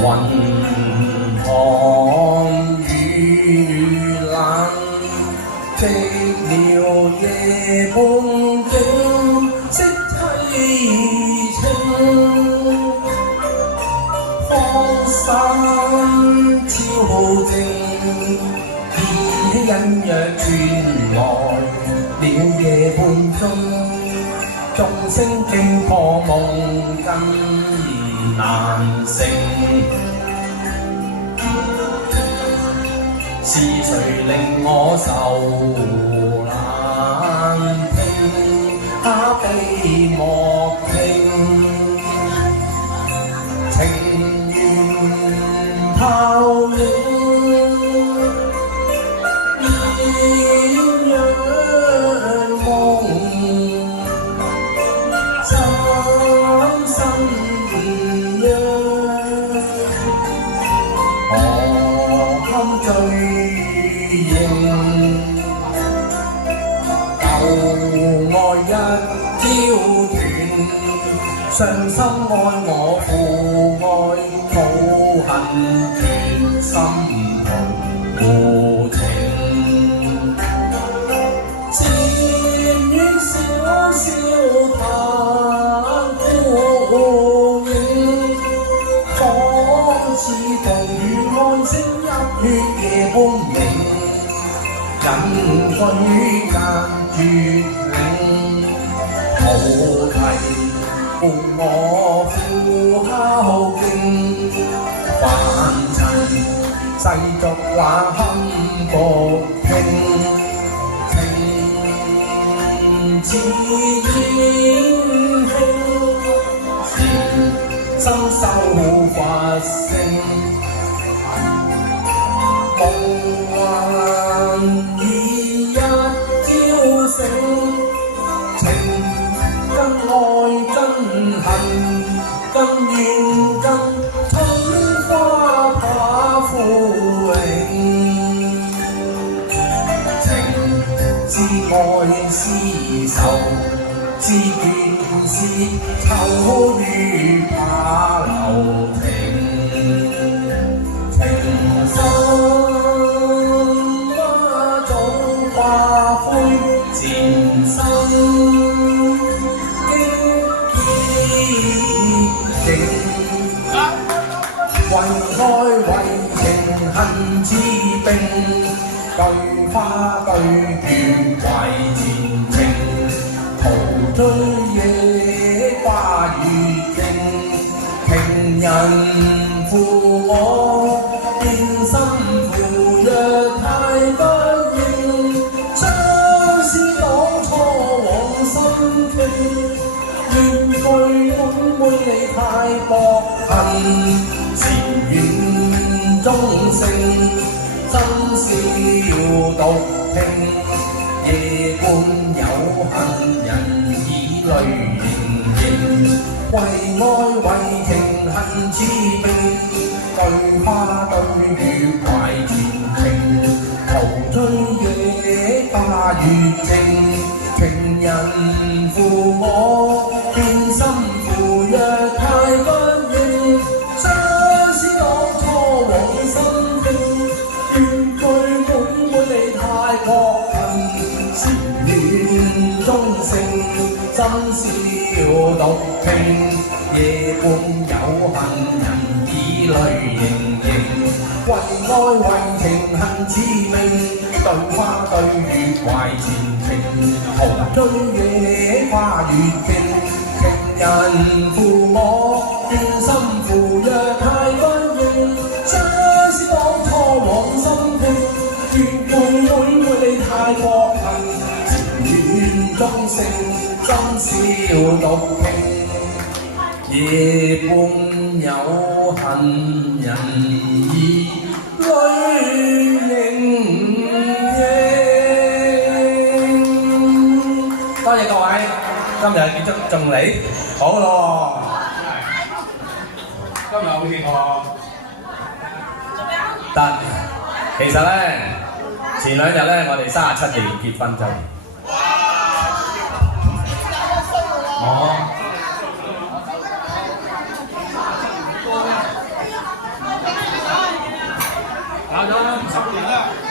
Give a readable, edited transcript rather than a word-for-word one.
雲寒雨冷，寂寥夜半景，色凄清。荒山超靜，依稀隱約傳來了夜半鐘，眾聲驚破夢更難成。是誰令我愁難平？他悲莫聽，情緣泡影，鴛鴦夢，三生約，何堪醉？舊愛一朝斷，傷心愛我負愛，抱恨決心同情。前緣小小盼孤影，仿似同與愛星一血夜半明。人對間絕嶺，菩提伴我負孝敬。凡塵世俗那堪薄拼，情似煙輕，禪心修法性。夢幻已一朝醒，情跟愛跟恨跟怨跟春花把枯榮，情知愛是愁，知怨是愁於怕留停。情深花灰漸生，經為愛為情恨似冰，對花對月懷前程，途追野花月正，情人負我變心負若太不應，相思當初往心傾，怨句滿滿你太薄恨，禪院中聲真笑獨聽，夜半有恨人以淚盈盈，為愛為情恨似冰，對花對月懷前程，途追野花月正，情人負我變心負若太不應，相思當初往心傾，怨句滿滿你太過恨，禪院中聲真笑獨聽，夜半有恨人以淚盈盈，為愛為情恨似命，對花對月懷前程，途追野花月徑，情人負我變心負若太不應，相思當初往心傾，怨句滿滿你太過恨，禪院中聲真笑獨聽，夜半有恨人以淚盈盈。多謝各位，今日結束仲嚟好咯，今日好結喎。得，其實咧前兩日咧我哋37年結婚周年。打咗50年啦。